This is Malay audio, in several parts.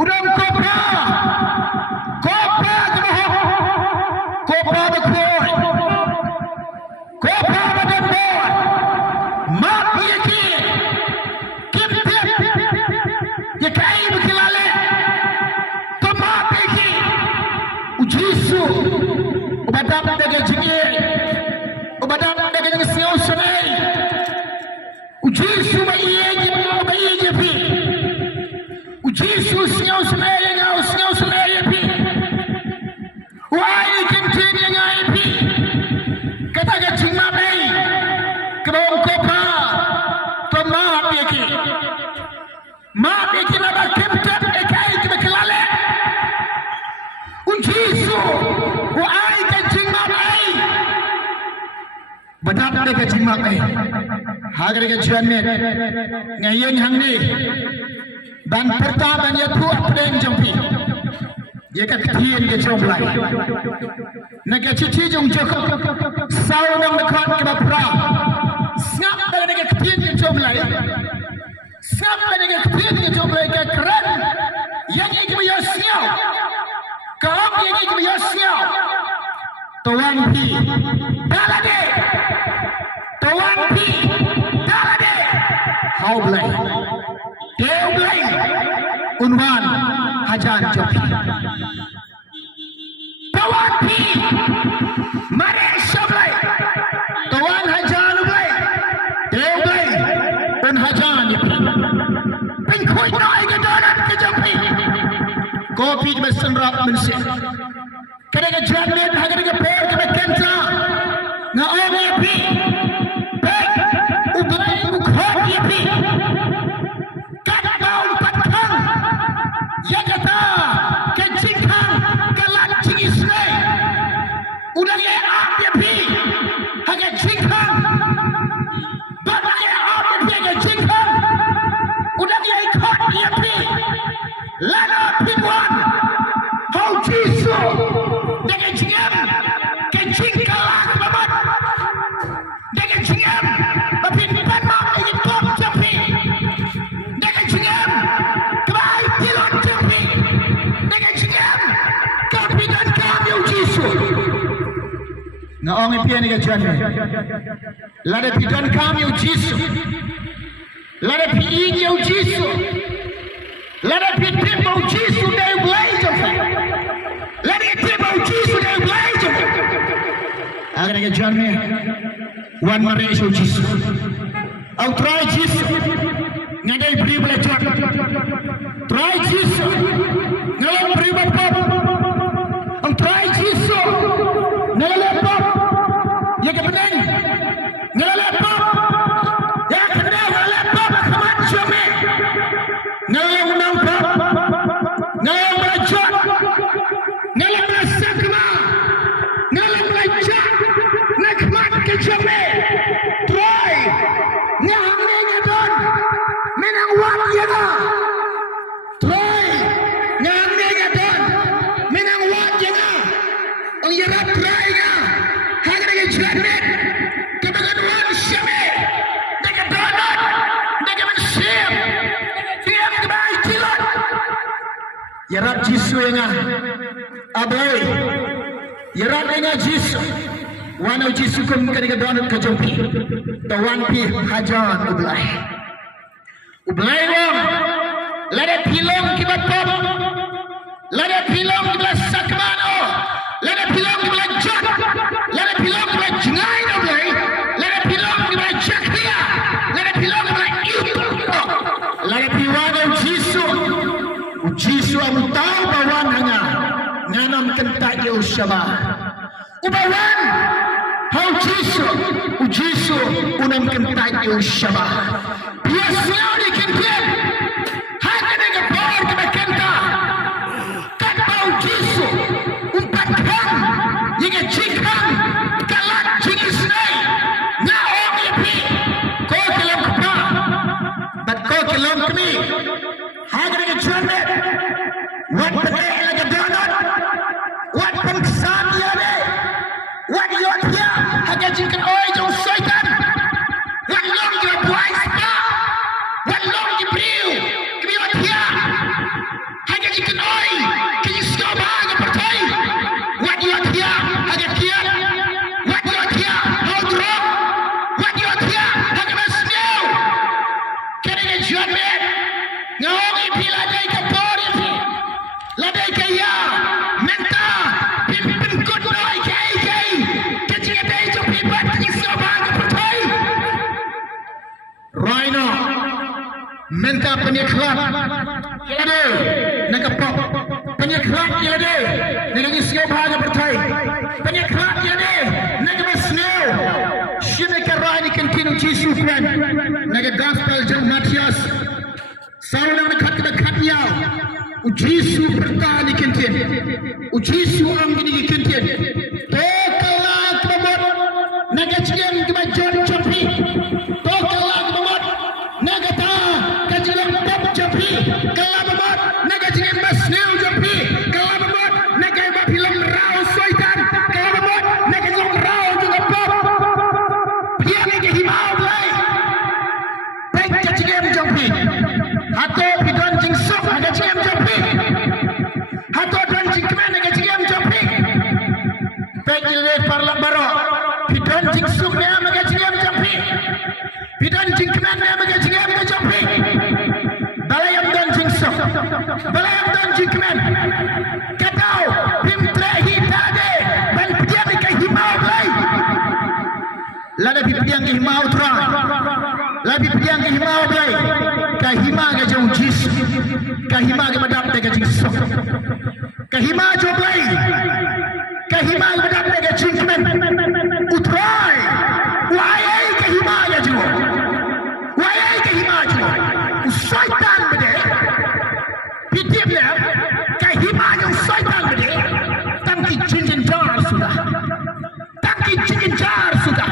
Udang kopra berkoi, kopra berdempor, mak yaki, kiptip, yakai berkelale, tomat yaki, ujisu, ubadam daga jingi, ubadam daga jingi siau sunai, ujisu bayi jepi, ujisu siau sunai jepi. Why continue IP? Kata ke cima bay, kerong kopa, to maaf yaki naba kemtap ekai tu berkelale. Ujisu, why ke cima bay? Benar ke cima bay. Hagar ke cuan ni, ngayon hangni, dan pertama dia tu apa yang jampi. Dia kata tian ke jomlai, nak cici jom joko, saunam dekat ke bapra, siap pada nak tian ke jomlai, siap pada nak tian ke jomlai ke keren, yang ini kami siap, kau yang ini kami siap, tuan pi, dalade, tuan pi, dalade, how blay, dia blay, unwan hajan jopi. Tuan pi, mari sablay. Tuan hajan ublay, dia ublay, pun hajan ublay. Pengkoi naik ke dalam ke jampi. Kopi ke senrap mensi. Kerana jamin agar ke per ke kenca. Ngaoi pi, per ublay ukhoi pi. Kada bau patang, ya kata kecikang kelat cingisne. Udah ye ap ye pi, haga cikang. Bapa ye ap ye pi haga cikang. Udah ye ikut ye pi. Lana pinwan, hau jisu, dengan cingam, kecing kalah babat. Dengan cingam, bapin panmak ingin kop jampi. Dengan cingam, kebai tilon jampi. Dengan cingam, kami dan kami jisu. Ngaong ipian ni kajuan ni. Lada pidan kami jisu. Lada piing you jisu. Lada pitin mau jisu day blaze of. Lada pitin mau jisu day blaze of. Agar ni kajuan ni. Wan mare isu jisu. Au try jisu. Ngadai beri belajar. Try jisu. Ngadai beri belajar. Au try jisu. Ngadai pop. Ya ke penang. Ngadai pop. Ya kena ngadai pop kamat jome. Ngadai undang pop. Ngadai belajar. Ngadai belajar kema. Ngadai belajar. Nakmat ke jome. Try. Ngamne ngadon. Menang wak yana. Try. Ngamne ngadon. Menang wak yana. Ang yarap try nga. Hagar ke janet. Kebangan wan syame. Dengan donat. Dengan mensyam. Dengan tiap kebai tilon. Yarap jisu nga. Abai. Yarap nga jisu. Wana jisu kum ketika donat ke jompi. Tawan pi hajan ublay. Ublay wang. Lada pilong kita pop. Lada pilong kita sakmano. Lada pilong kita jak. Lada pilong kita jengai ublay. Lada pilong kita jak dia. Lada pilong kita itu. Lada piwano jisu. Jisu amu tahu bawan hanya. Nganam kentak dia usyabah. Ubawan. Hau jisu. Ujisu unam kentak dia usyabah. Biasanya dikentin. Hanya dengan bawah kita kenta. Kan bau jisu. Umpat kang. Yang cikang. Kalat jingis nai. Ngaong yepi. Kau kelam kepa. Bat kau kelam kemi. Hanya dengan jamet. Wat petek lagi donat. Wat pengkesan dia ni. Wat yot dia. Hanya jingkan oi jauh syaitan. Wat long dia buai spa. Wat long dia beriu. Kami wat dia. لديك طارق لديك يا منتا بيمكن كل رايك اي كي كجيبي جو بيبات يسوبان بتاي راينا منتا penyeklat ada nakapok penyeklat ada negeri siobhan bertai penyeklat ada negeri snow shimeka raini continue Jesus friend negeri gospel jam Matias sauna dekat ya ujisu bertani kentin ujisu am gini kentin tokalat babot negeri ciem kebajon champi tokalat babot negata kajilang pop champi kalababat negeri basnel champi kalababat negeri film rau soitan kalababat negeri rau juga pop dia negeri himau lai baik ciem champi atau bidon jingsok negeri ciem champi atau dan jingkmen negeri ciem champi baik ile parla baro bidon jingsok ne negeri ciem champi bidon jingkmen ne negeri ciem champi balayam dan jingsok balayam dan jingkmen katau pimtre hitade ban pediang ke himau lai lada pediang ke himau tra labi pediang ke himau lai ka hima ke jauh jis ka hima ke madap ke jingsok ka hima jo lai ka hima ke madap ke jingkmen utrai wai ke hima ya jo wai ke hima jo syaitan bede pitip le ka hima yang syaitan bede tangki jinjin jar sudah tangki jinjin jar sudah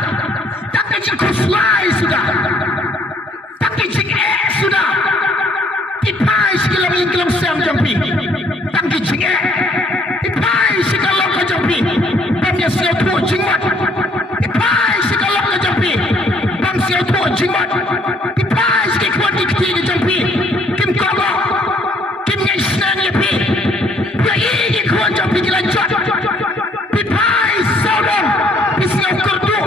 tangki jingkuslai sudah tangki jing sudah tipai sekilam ingkelam sam jampi tangki jing tipai sekilam ke jampi bamnya siatu jingmat tipai sekilam ke jampi bam siatu jingmat tipai sekilam dikti ke jampi kim kobo kim ngisnan ya pi ya ini kuat jampi dilanjut tipai saudam pisau kerdu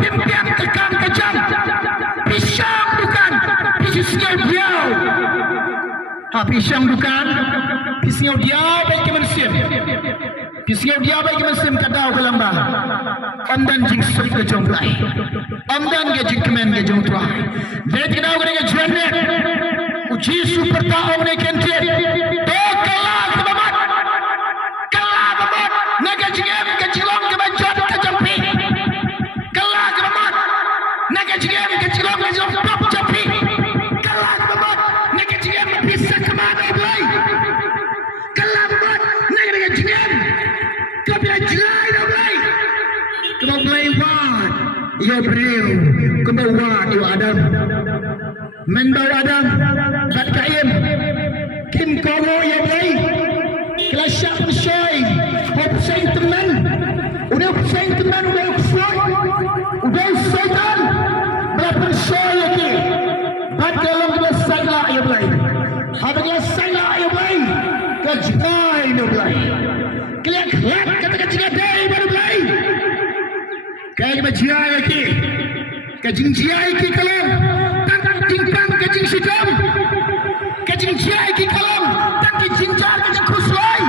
pimpian tekan kejam pisang bukan pisau dia pisang bukan pisau dia baik ke manusia pisau dia baik ke manusia kadau ke lambang amdan jingsuk ke jomblai amdan ke jingkemen ke jomblai dia kadau ke jenet uji super tahu ne kentir tokalah kebabat kalah babat naga jingem ke cilong ke banjot ke jampi kalah kebabat naga jingem ke cilong ke jomblai jampi kalah kebabat naga jingem bisa kemana belai kalah babat naga jingem ke belai belai ke belai wan ya beriu ke bawah tu Adam menbawa Adam bat kaim kim komo ya belai kelasyak persoi hopseng teman udah hopseng teman udah hopsoi udah syaitan berapa persoi lagi bat dalam kena salah ya belai habisnya salah ya belai kejai ya belai kelak kata jika dari baru belai kayak bajai lagi kajing jai ki kalam tang tingkang kajing sidam kajing jai ki kalam tang kajing jar kajing kuslai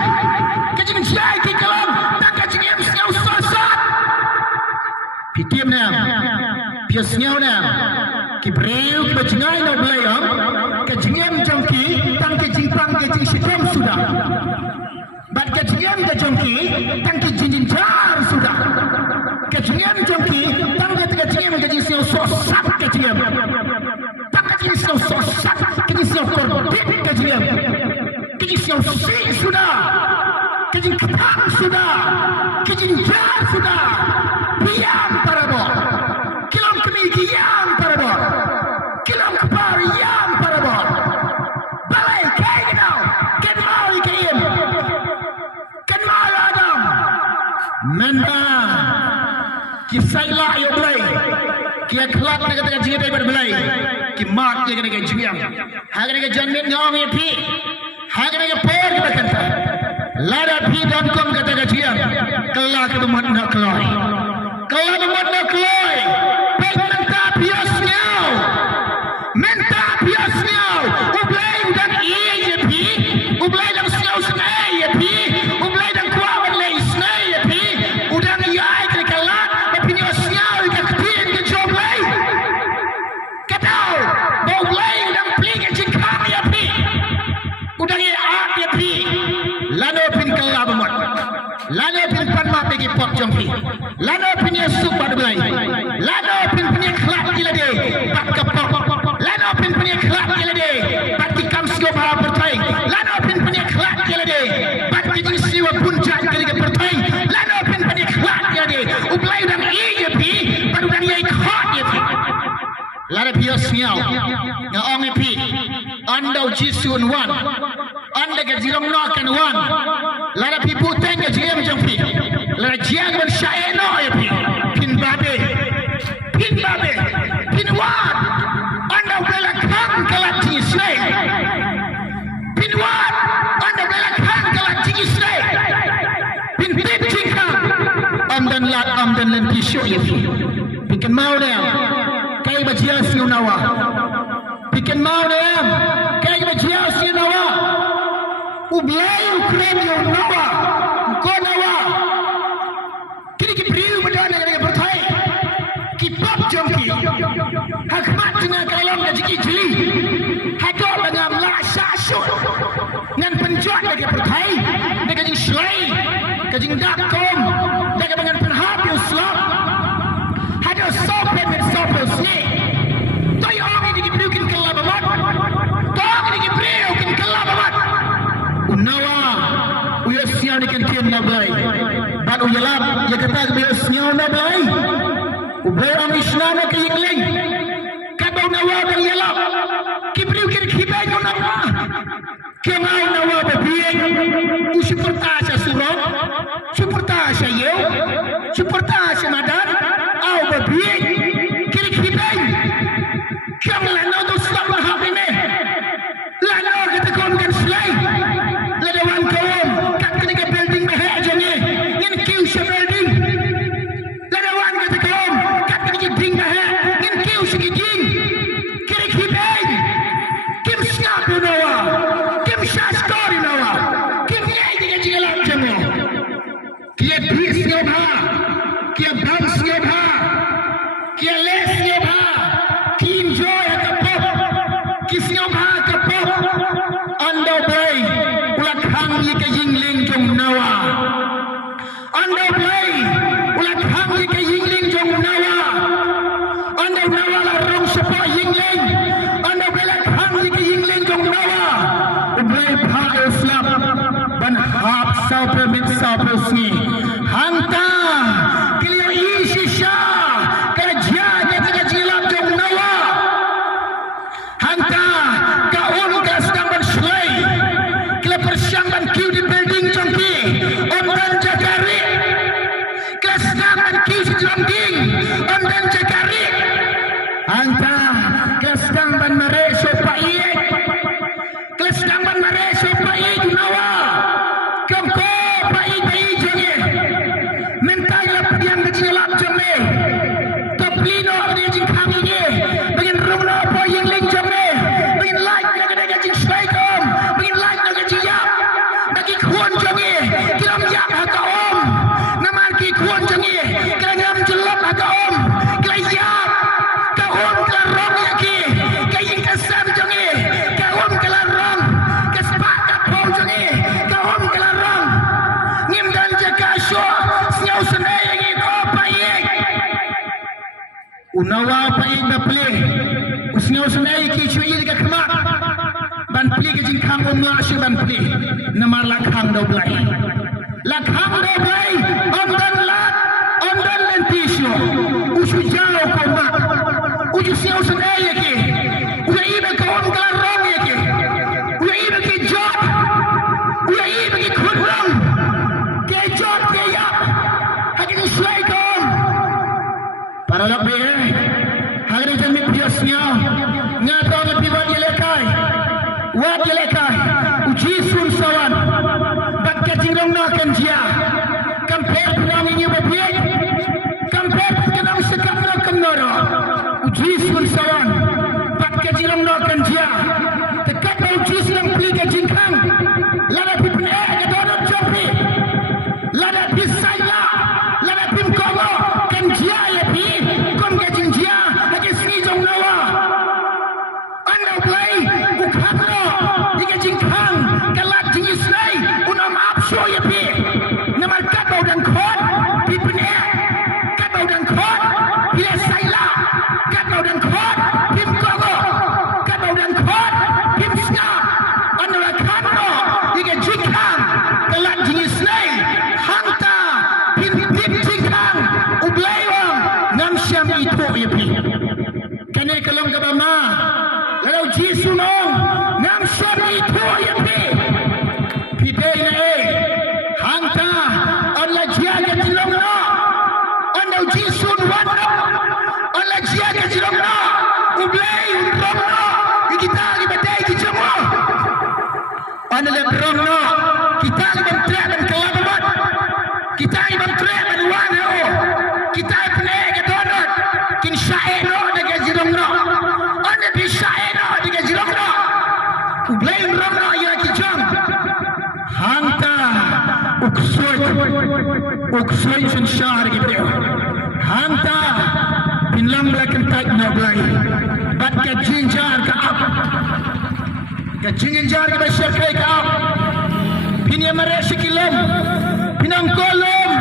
kajing jai ki kalam tang kajing em sengau sasat pitim nam pias ngau nam ki breu bajngai no belayam kajing em jangki tang kajing pang kajing sidam sudah bat kajing em jangki tang kajing jar sudah kajing em jangki tang kajing em kajing sengau sasat kajing em tang kajing sengau sasat kajing sengau korbit kajing em kajing sengau sing sudah kajing ketang sudah kajing jar sudah diam parabol kilam kemiliki yang parabol kilam kepari yang parabol balai kaya kenal kenal kaya kenal Adam menda kisailah ya belai kia kelak nak kata jingit daripada belai ki mak dia kena jingiam haga nak janmin ngam ya pi haga nak per kita kata lada pi dan kom kata jingiam kelak tu mat nak kelai kelak tu mat nak kelai baik menta piasnya jongki lano pinya super blai lano pinya kelak gila de pat kapok lano pinya kelak gila de pat dikam sio ba pertai lano pinya kelak gila de pat kijing siwa puncak gila pertai lano pinya kelak gila de ublai dan iya pi baru dan yai khot ya pi lada pi osmiao nga ong pi andau jisun wan anda ke jiram nokan wan lada pi puteng ke jiram jongpi lada jiang ban syaeno ya pi pin babe pin wan anda bela kang kalat jisre pin wan anda bela kang kalat jisre pin jingkang amdan len tisyo ya pi pikan mau dia kai bajia siu nawa pikan mau dia kai bajia siu nawa ublai Ukraine yo nawa ko nawa kini ki priu badana dengan pertai ki pop jongki hakmat dengan kalam da jiki jeli hadok dengan la sasut ngan penjot lagi pertai dengan jing slay kajing dakom dengan penhab yo slap hado sopen mit sopen snake toy orang ini ki priu kin kalabamat tong ini ki priu kin kalabamat unawa uyasnya dikan kian nabai ban uyalap ya kata uyasnya nabai ubai am isnana ke yingling kadau nawa dan yalap kibriu kir khibai nawa kemau nawa babieng usupertasya surau supertasya yeu supertasya madan au babieng kir khibai kamla no to sama habine lano kita kon kan slay lada wan kawam kat kena building meh ajane ngin kiu sha building lada wan kita kawam kat kena ding meh ngin kiu sha gijing kiri khibai kim snap nawa kim sha story nawa kim nyai diga jingala jamo kia bis yo bha kia bans yo bha kia les yo bha ki enjoy ka pop kisyo bha ka pop ando boy ulat hang ye ka yingling jong nawa ando boy ulat hang ye ka yingling jong nawa ando nawa la rong sapa yingling ando ulat hang ye ka yingling jong nawa ublai pha islam ban hap saupe mit saupe sni hanta kiliyo isisha ka jaga ka jilap jong nawa hanta ka ka sedang berselai kila persiapan kiu di building jongki ondan jakari kila sedang kiu di jongking ondan jakari hanta kila sedang ban mare sopai kila sedang ban mare sopai nawa kemko pai jonge mentai la padiang de jilap jonge toplino de jing kami ge begin rumno po yingling jonge begin like de jing straightom begin like de jing yap bagi kuon jonge kilam yap ha ka om namar ki kuon jonge kilam yam jelap ha ka om kilam yap ka om ka rong ya ki ka ying ka sam jonge ka om ka la rong ka spa ka pom jonge ka om ka la rong ngim dan jaka syo snyau sene yang ko payek unawa payek na ple usnyau sene ki chui ka khma ban ple ke jing kham umla shi ban ple namar la kham do blai ondan lentisyo usu jalo ko ma uju snyau sene ke uya ibe ka on ka rong ke uya ibe ki job uya ibe ki khurang ke job ke ya hakin slay kom para labe hari jami biasnya ngato ngi wad lekai uji sun sawan bakka jingrong na kan jia compare prami ni babiek compare kenam sekap na kamnoro uji sun sawan bakka jingrong na kan jia tekat uji sun pli ka jingkang lada pipne ka donot jopi lada bisaya lada pim komo kan jia ya pi kon ka jing jia lagi sini jong nawa anda play ukhamno diga jingkang kalat jing israi unam apso ya pi namar kato dan khot pipne ya pi dei na hang ta on la jia ke jilong no on dau ji sun wan no on la jia ke jilong no ublei rom no kita di badai di jemo on le rom no kita di bentrek dan kelabat kita di bentrek dan wan no kita pne ke donot kin syae no de jilong no on de syae no de jilong no ublei rom no ya ki jam hangta uksoy sun syar gitu hangta pinlam lakan tak na blai bat ka jinjar ka ap ka jinjar ka syar kai ka ap pinya mare sikilam pinang kolom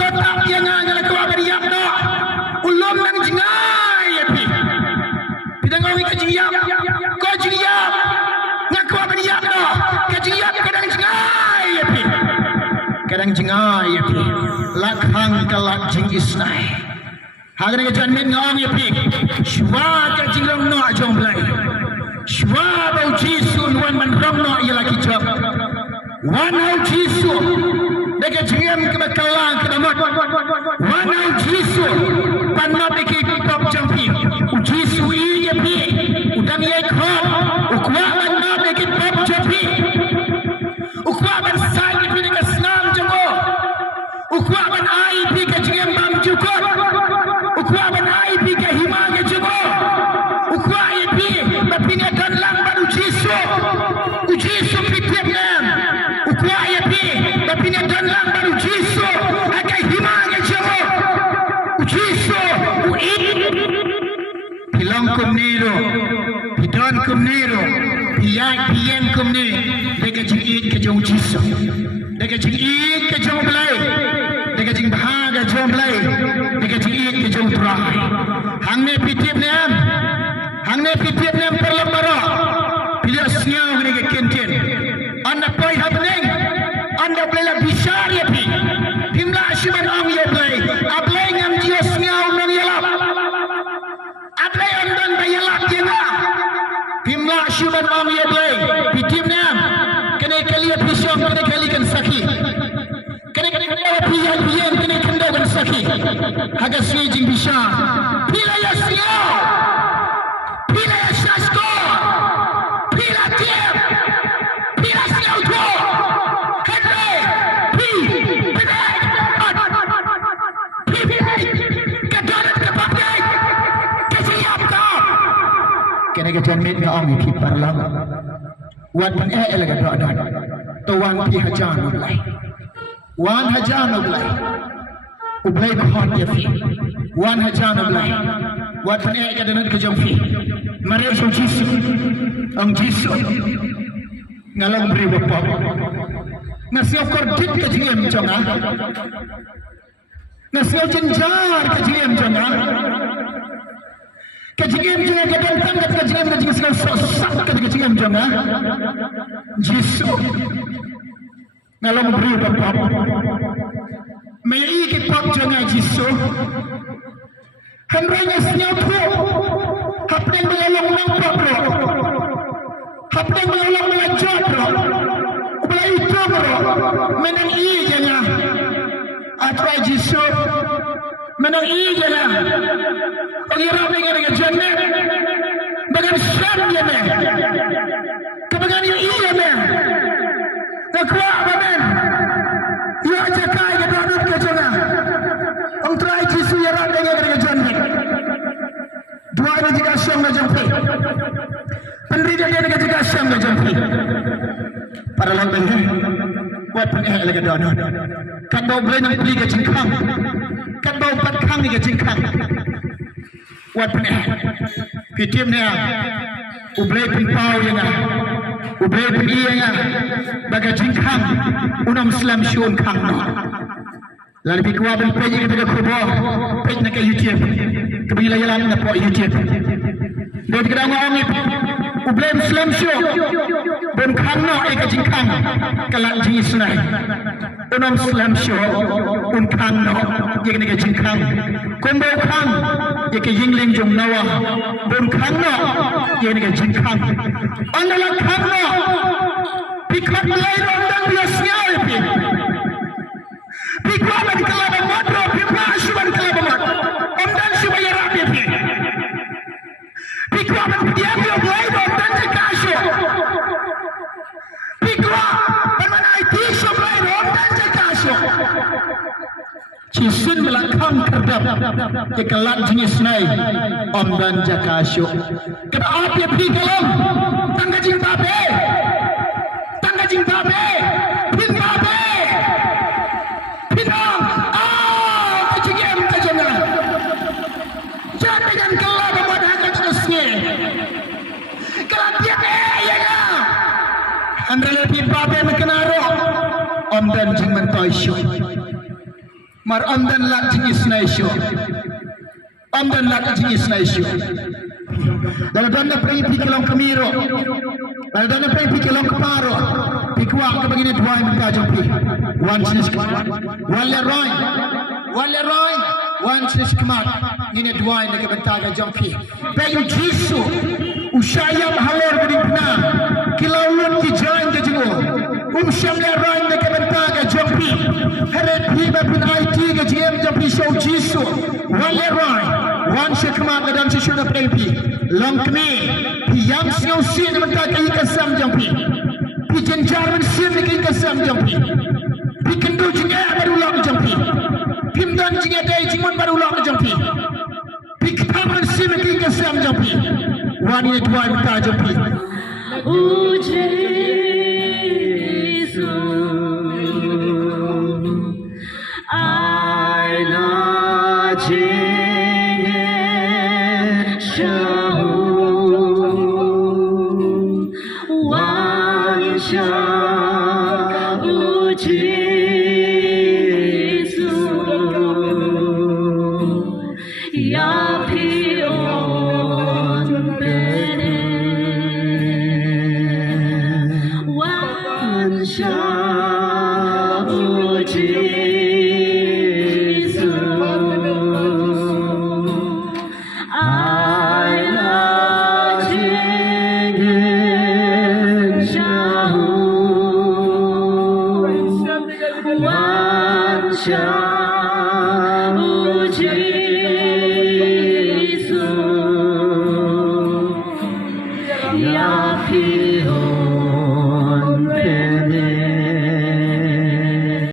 tetap yang ngana ka abadiyak no ulom nang jingai ya pi pinang ngi ka jiyap ko jiyap ngaku abadiyak no ka jiyap kadang jingai ya pi kadang jengai ya pi lakhang kalak jing isnai hagne ke jan min ngong ya pi shwa ka jinglong no jong blai shwa bau jisun wan man rong no ya laki chap wan hau jisu deke jingam ke bakalang ke namot wan hau jisu pan no deke pop jong pi jisu i ya pi udang ye khom ukwa man no deke pop jong pi ukwa ban sai pi deke snam jongo ukwa ban ai pi ke jingam bam jukot ukwa ban ai pi ke hima ke jongo ukwa ai pi bapine dan lang baru jisu pi tiam ukwa ai pi bapine dan lang baru jisu akai hima ke jongo jisu pilang kumniro pidon kumniro piyai piem kumni deke jingit ke jong jisu deke jingit ke jong blai deke jing bahaga jong blai deke jingit ke jong trai hangne pitip nem perlembara pilih siau ngene ke kenten anda poi happening anda bela bisar ya pi timla shiban ong ya blai ablai ngam jio siau nang yalap ablai ondan bayalap jena timla shiban ong ya blai pitip nem kene kali pisong kene kali kan saki kene piyan kene kendo kan saki haga sijing bisa pila ya siao pila ya sasko pila tiap pila siao to hede pi kadonat ke pakai ke siap ka kene ke jan mit ka ong ki parlam wan pan laga do ada to wan pi hajan ublai wan hajan ublai khon ya fi wan hajan ublai wan pan ka dan ke jom fi mare so jisu ang jisu ngalang beri bapa ngasio kordit ke jiem jonga ngasio jenjar ke jiem jonga kejigim jangan kadang tangkat kejigim sekali sosak kejigim jangan jisu ngalong beri bapak mei kita jangan jisu hendranya senyap tu hapeng mengalong nampak bro hapeng mengalong melajat bro ubah itu bro menang i jangan atrai jisu menang i jangan orang dengan jannah dengan syarnya meh kebagan yang iya meh takwa amen ya jakai ke dalam ke jannah ang try jisu ya ran dengan jannah dua ini jika syam na jampi pendiri dia dengan jika syam na jampi para lambang buat pengeh lagi dono kan bau boleh nak beli ke jingkang kan bau pat kang ke jingkang buat pernah pitiem ni ublay pinpau yang ublay pinia yang bagai jingkang unam Islam syun kang lalu pikwa ben page kita kubo page nak YouTube kebila yalan nak po YouTube dan kita ngomong ublay Islam syun ben kang no ke jingkang kalak jingis nai unam Islam syun un kang no yang ke jingkang kumbo kang ye ke yingling jong nawa bon khang no ye ne ke jing khang anala khang no pat mulai rondang dia sial pi. Pi kuaban kelaba modro pi pashu ban kelaba mod. Omdan subaya rapi pi. Pi kuaban dia dia mulai rondang je kasho. Pi kuaban mana itu subay rondang je kasho. Cisun belakang kerdap kekelat jenis nai omdan jakasyo. Kena api pi dalam tangga jing babe. Tangga jing babe. Pin babe. Pinang. Kecigem kejana. Jangan dengan kelab pada kecusnya. Kelab dia ya ya. Andra pi babe mekenaro. Omdan jing mentoisyo. Mar omdan lak jenis naisyo. Omdan lak jenis naisyo. Dalam dana pergi kelong kemiro. Dalam dana pergi kelong keparo. Pikuak ke begini dua yang minta jumpi. One jenis kemat. One leroy. One jenis kemat. Ini dua yang nak minta jumpi. Bayu jisu. Usyayam halir berdipna. Kilauan kijain ke jengu. Syam leroy nak minta jumpi. Heret hiba pun IT ke GM jumpi show jisu. One leroy. One syekmat dan sesudah pergi. Long kami. Yang siau sin minta kaya kesam jumpi. Pi jenjar men sim ni kesam jumpi. Pi kendu jinga baru ulang jumpi. Pimdan jinga dai jimun baru ulang jumpi. Pi ketaman sim ni kesam jumpi. Wani dua minta jumpi. Shine.